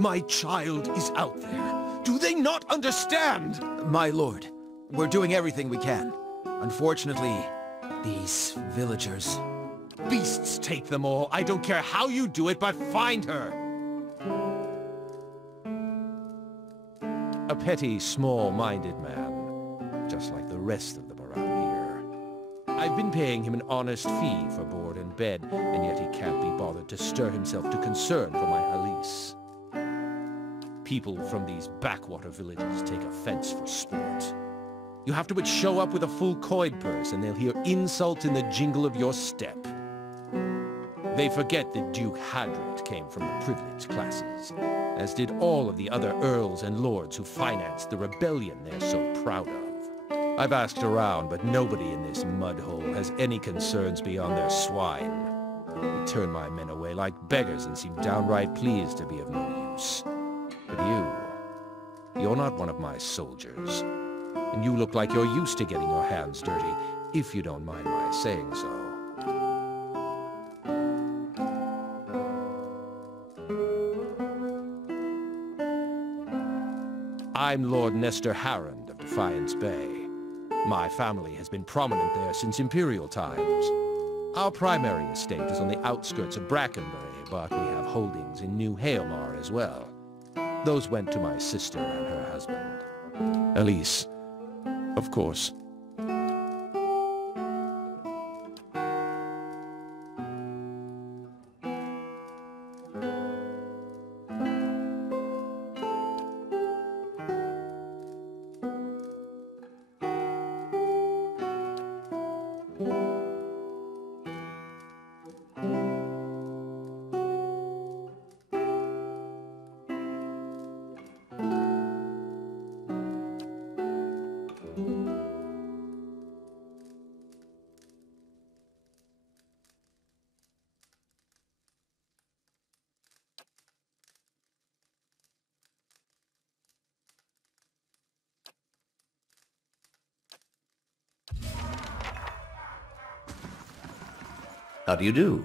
My child is out there. Do they not understand? My lord, we're doing everything we can. Unfortunately, these villagers... Beasts take them all. I don't care how you do it, but find her! A petty, small-minded man, just like the rest of them around here. I've been paying him an honest fee for board and bed, and yet he can't be bothered to stir himself to concern for my Elise. People from these backwater villages take offense for sport. You have to but show up with a full coin purse, and they'll hear insults in the jingle of your step. They forget that Duke Hadred came from the privileged classes, as did all of the other earls and lords who financed the rebellion they're so proud of. I've asked around, but nobody in this mudhole has any concerns beyond their swine. They turn my men away like beggars and seem downright pleased to be of no use. But you're not one of my soldiers, and you look like you're used to getting your hands dirty, if you don't mind my saying so. I'm Lord Nestor Harrand of Defiance Bay. My family has been prominent there since Imperial times. Our primary estate is on the outskirts of Brackenbury, but we have holdings in New Haomar as well. Those went to my sister and her husband. Elise, of course. How do you do?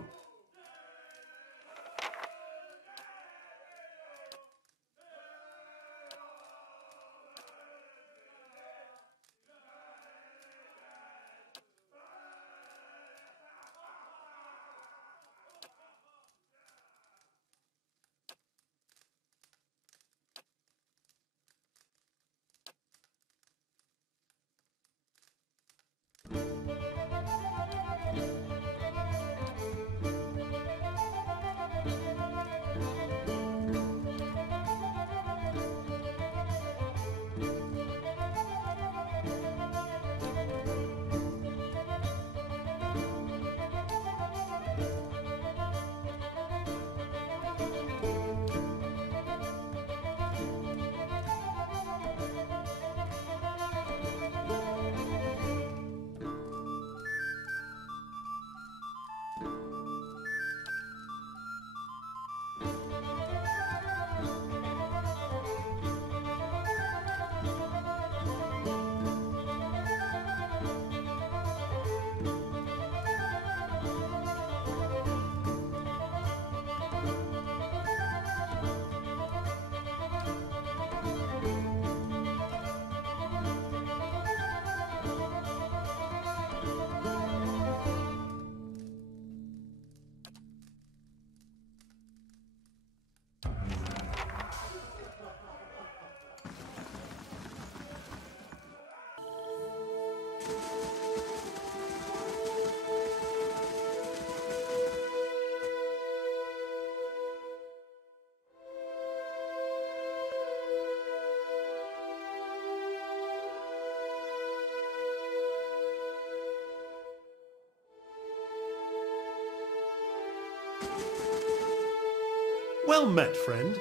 Well met, friend.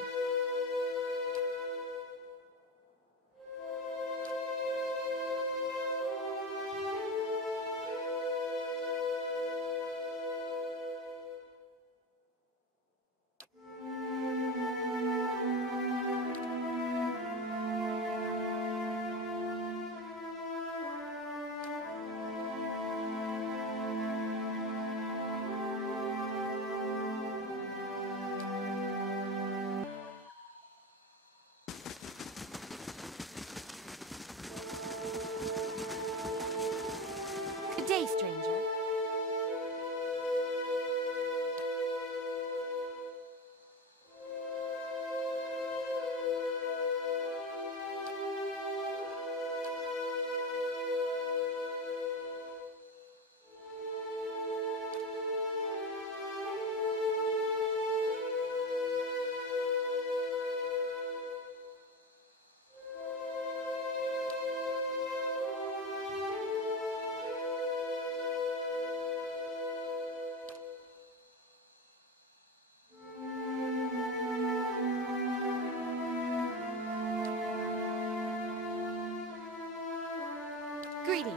Greetings.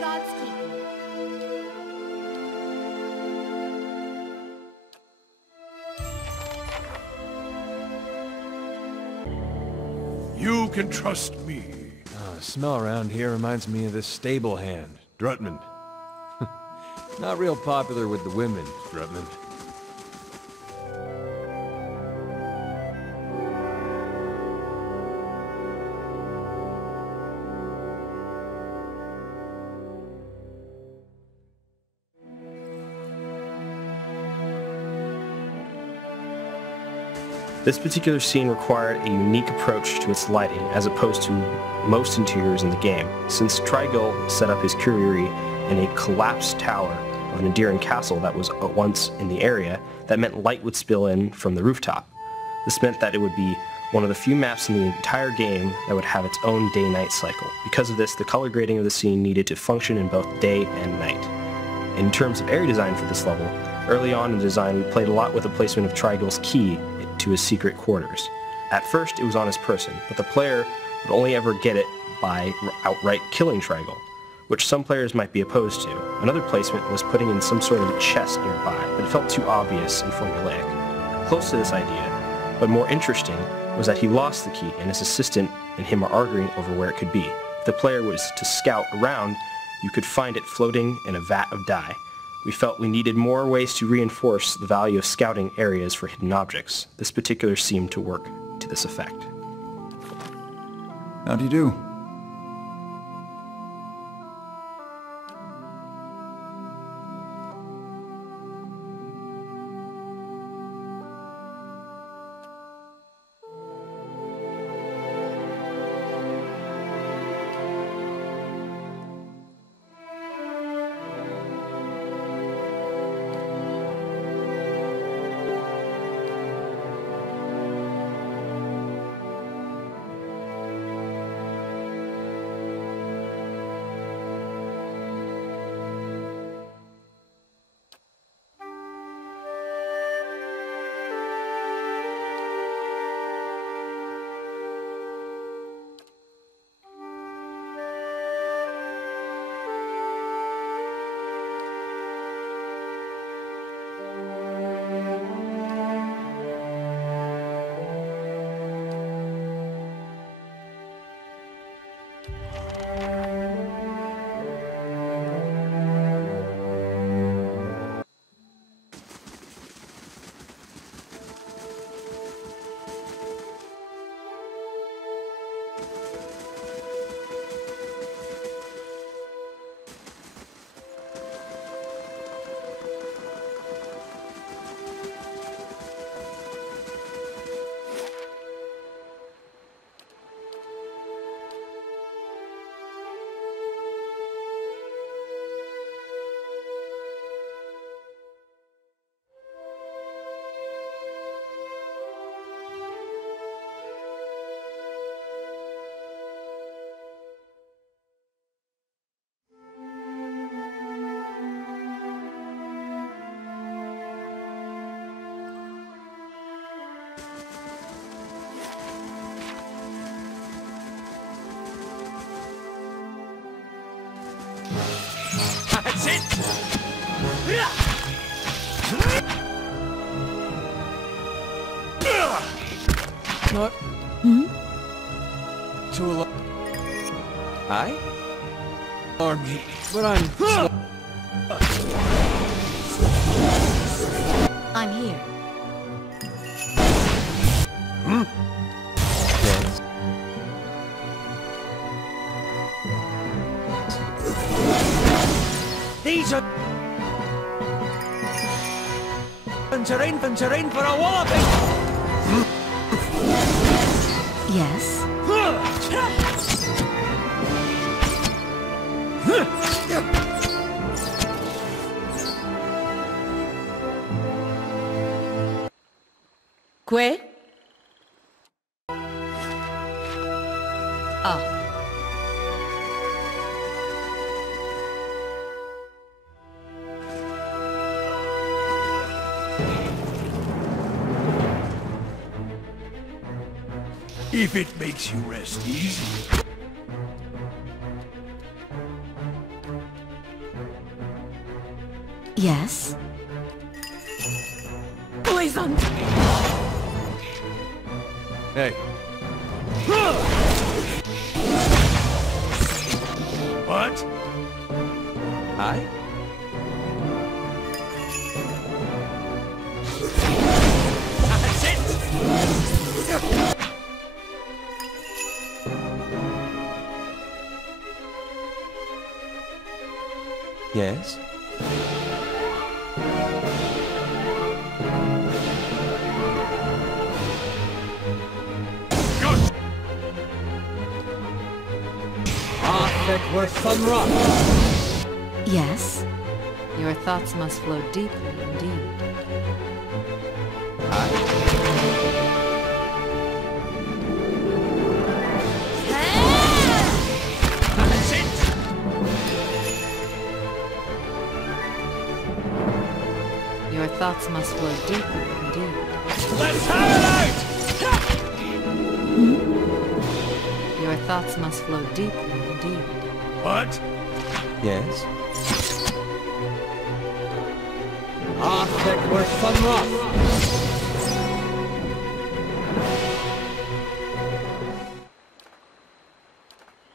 God's keeping. You can trust me. The smell around here reminds me of this stable hand, Drutman. Not real popular with the women, Drutman. This particular scene required a unique approach to its lighting as opposed to most interiors in the game, since Trigil set up his curie in a collapsed tower of an Nadiran castle that was once in the area. That meant light would spill in from the rooftop. This meant that it would be one of the few maps in the entire game that would have its own day-night cycle. Because of this, the color grading of the scene needed to function in both day and night. In terms of area design for this level, early on in the design we played a lot with the placement of Trigil's key to his secret quarters. At first it was on his person, but the player would only ever get it by outright killing Trigil, which some players might be opposed to. Another placement was putting in some sort of a chest nearby, but it felt too obvious and formulaic. Close to this idea, but more interesting, was that he lost the key and his assistant and him are arguing over where it could be. If the player was to scout around, you could find it floating in a vat of dye. We felt we needed more ways to reinforce the value of scouting areas for hidden objects. This particular seemed to work to this effect. How do you do? That's it! Not... Too alarm... I? Alarmed, but I'm here. Yes. These are... infants are in for a walloping! Yes? Que? Ah. If it makes you rest easy. Yes? Poison! Hey, What? hi? That's it! Yes? Good! Yes? Your thoughts must flow deeply indeed. That's it! Your thoughts must flow deeply indeed. Let's have it out! Your thoughts must flow deeply indeed. What? Yes?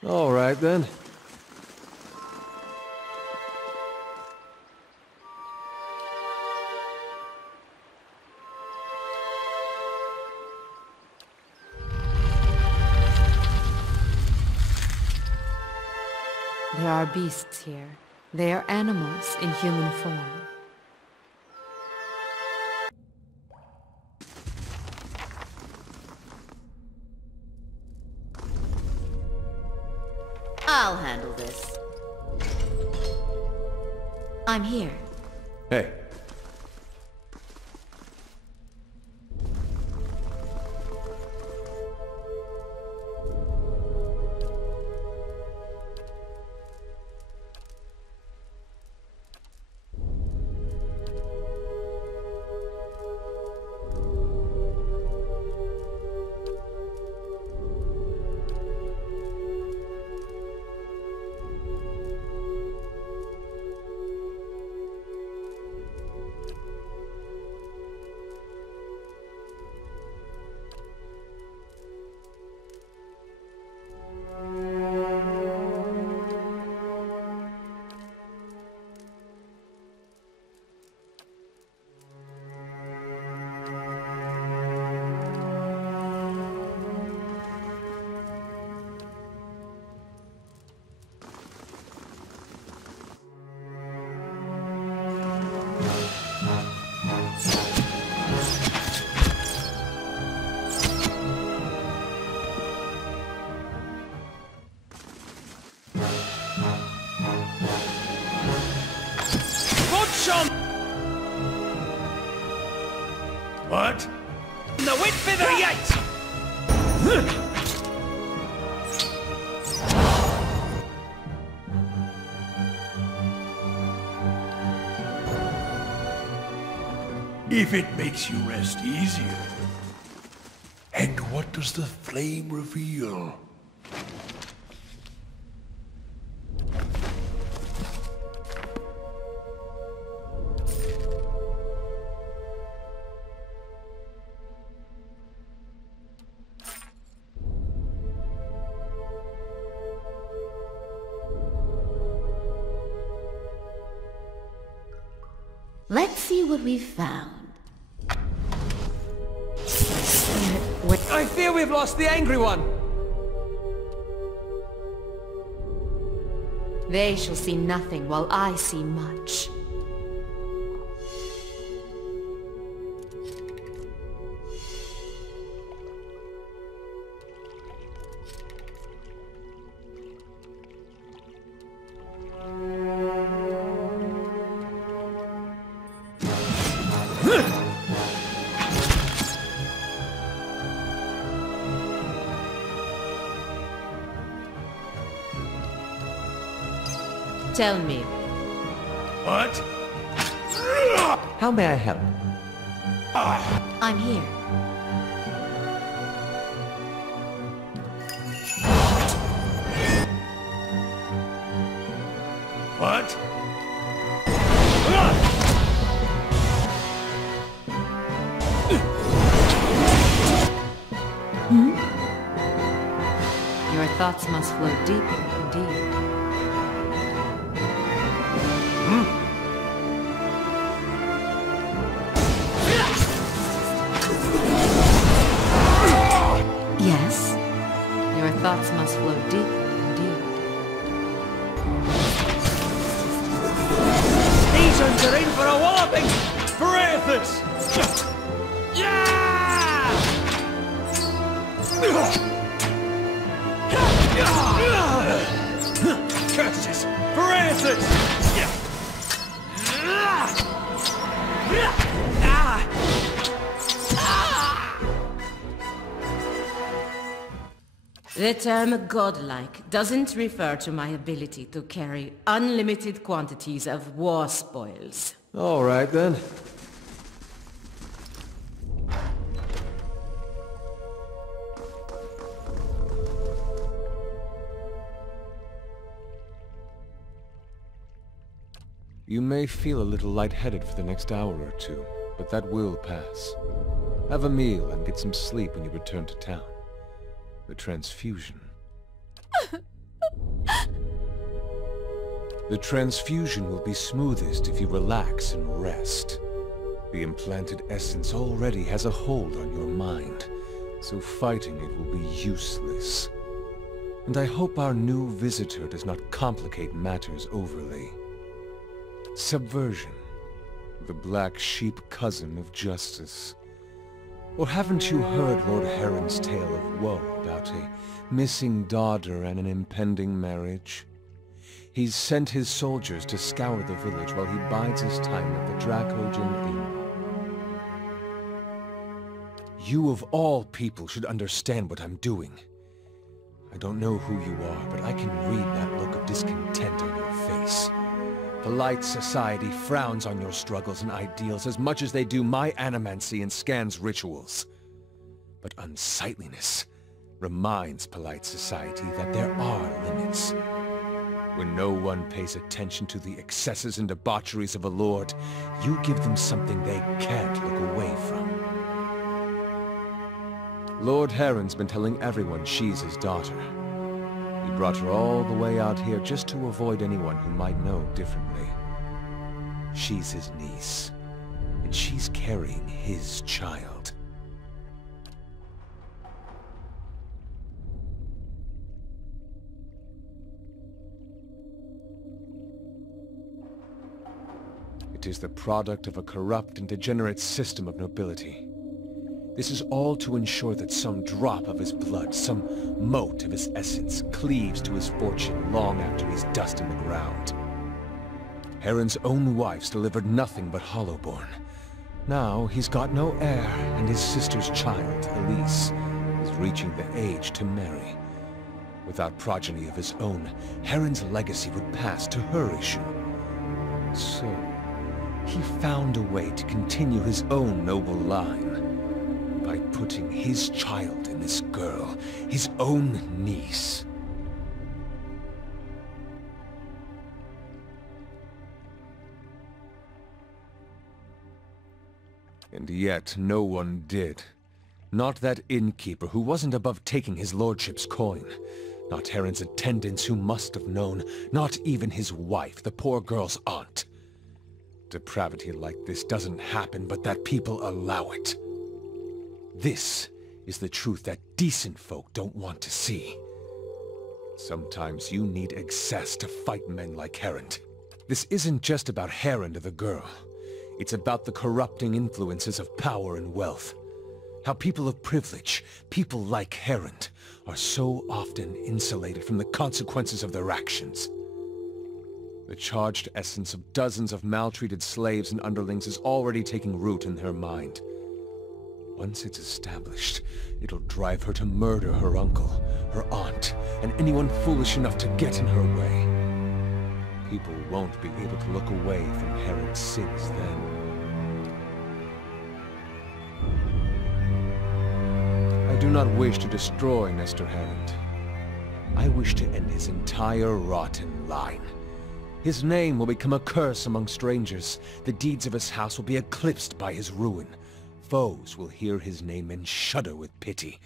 All right, then. There are beasts here. They are animals in human form. I'll handle this. I'm here. Hey. What? The wit feather yet! If it makes you rest easier. And what does the flame reveal? Let's see what we've found. I fear we've lost the angry one! They shall see nothing while I see much. Tell me, What? How may I help? I'm here. What? Your thoughts must flow deeply indeed. Yes? Your thoughts must flow deeply indeed. These ones are in for a walloping! Parathis! Yeah! Curses! Parathis! The term godlike doesn't refer to my ability to carry unlimited quantities of war spoils. All right, then. You may feel a little lightheaded for the next hour or two, but that will pass. Have a meal and get some sleep when you return to town. The transfusion. The transfusion will be smoothest if you relax and rest. The implanted essence already has a hold on your mind, so fighting it will be useless. And I hope our new visitor does not complicate matters overly. Subversion, the black sheep cousin of justice. Or haven't you heard Lord Heron's tale of woe about a missing daughter and an impending marriage? He's sent his soldiers to scour the village while he bides his time at the Dracogen Inn. You of all people should understand what I'm doing. I don't know who you are, but I can read that look of discontent on your face. Polite society frowns on your struggles and ideals as much as they do my animancy and Scan's rituals. But unsightliness reminds polite society that there are limits. When no one pays attention to the excesses and debaucheries of a lord, you give them something they can't look away from. Lord Heron's been telling everyone she's his daughter. He brought her all the way out here just to avoid anyone who might know differently. She's his niece, and she's carrying his child. It is the product of a corrupt and degenerate system of nobility. This is all to ensure that some drop of his blood, some mote of his essence, cleaves to his fortune long after he's dust in the ground. Heron's own wife's delivered nothing but hollowborn. Now he's got no heir, and his sister's child, Elise, is reaching the age to marry. Without progeny of his own, Heron's legacy would pass to her issue. So, he found a way to continue his own noble line. By putting his child in this girl, his own niece. And yet no one did. Not that innkeeper who wasn't above taking his lordship's coin. Not Heron's attendants who must have known. Not even his wife, the poor girl's aunt. Depravity like this doesn't happen, but that people allow it. This is the truth that decent folk don't want to see. Sometimes you need excess to fight men like Heron. This isn't just about Heron or the girl. It's about the corrupting influences of power and wealth. How people of privilege, people like Heron, are so often insulated from the consequences of their actions. The charged essence of dozens of maltreated slaves and underlings is already taking root in her mind. Once it's established, it'll drive her to murder her uncle, her aunt, and anyone foolish enough to get in her way. People won't be able to look away from Heron's sins then. I do not wish to destroy Nestor Heron. I wish to end his entire rotten line. His name will become a curse among strangers. The deeds of his house will be eclipsed by his ruin. Foes will hear his name and shudder with pity,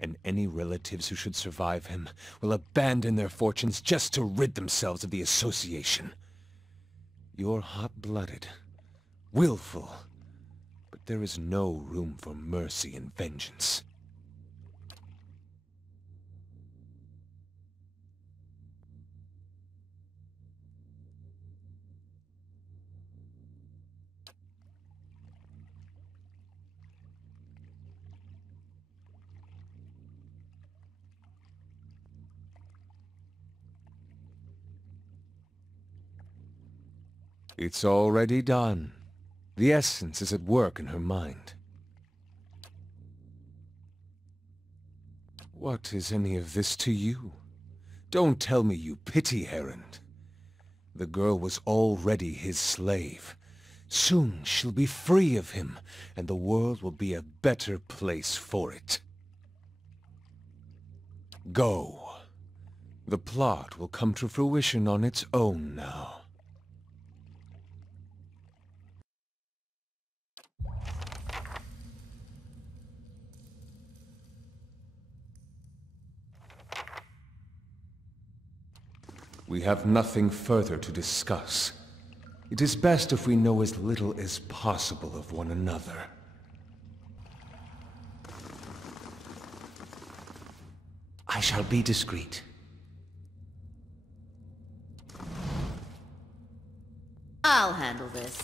and any relatives who should survive him will abandon their fortunes just to rid themselves of the association. You're hot-blooded, willful, but there is no room for mercy and vengeance. It's already done. The essence is at work in her mind. What is any of this to you? Don't tell me you pity Erend. The girl was already his slave. Soon she'll be free of him, and the world will be a better place for it. Go. The plot will come to fruition on its own now. We have nothing further to discuss. It is best if we know as little as possible of one another. I shall be discreet. I'll handle this.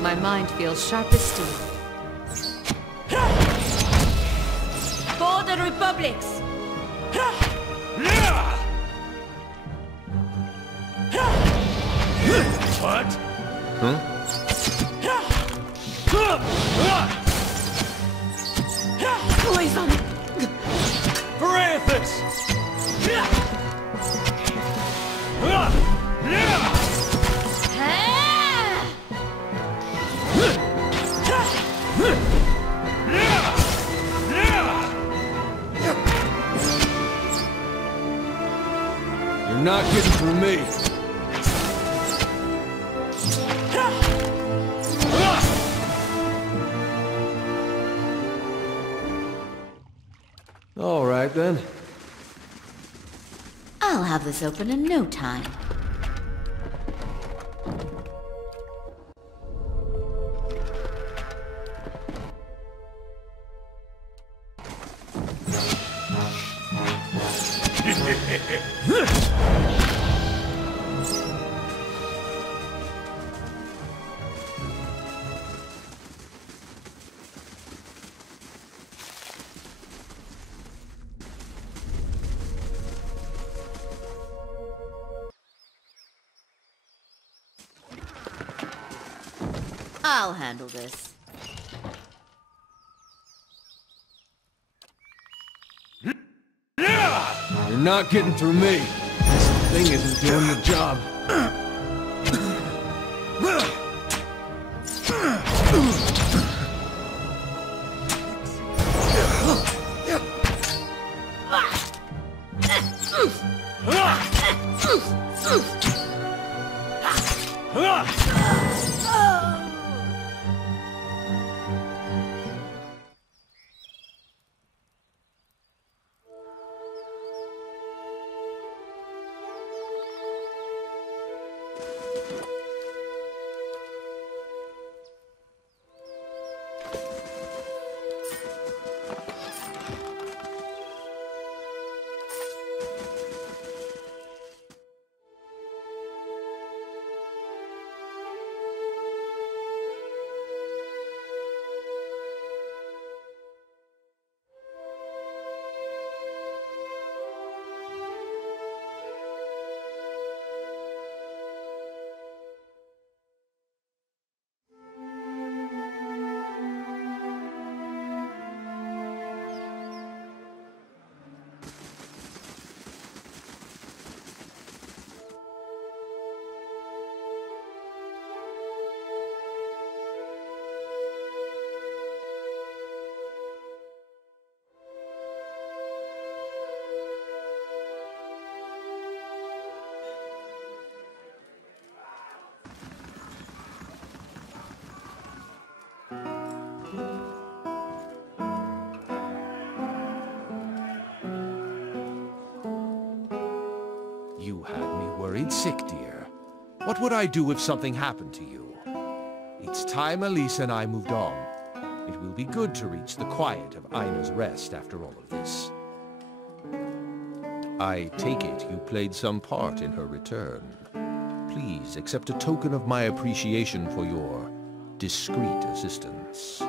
My mind feels sharp as steel. For the Republics! What? Poison! Parathis! You're not getting through me. All right, then. I'll have this open in no time. I'll handle this. You're not getting through me. This thing isn't doing the job. You had me worried sick, dear. What would I do if something happened to you? It's time Elise and I moved on. It will be good to reach the quiet of Ina's Rest after all of this. I take it you played some part in her return. Please accept a token of my appreciation for your discreet assistance.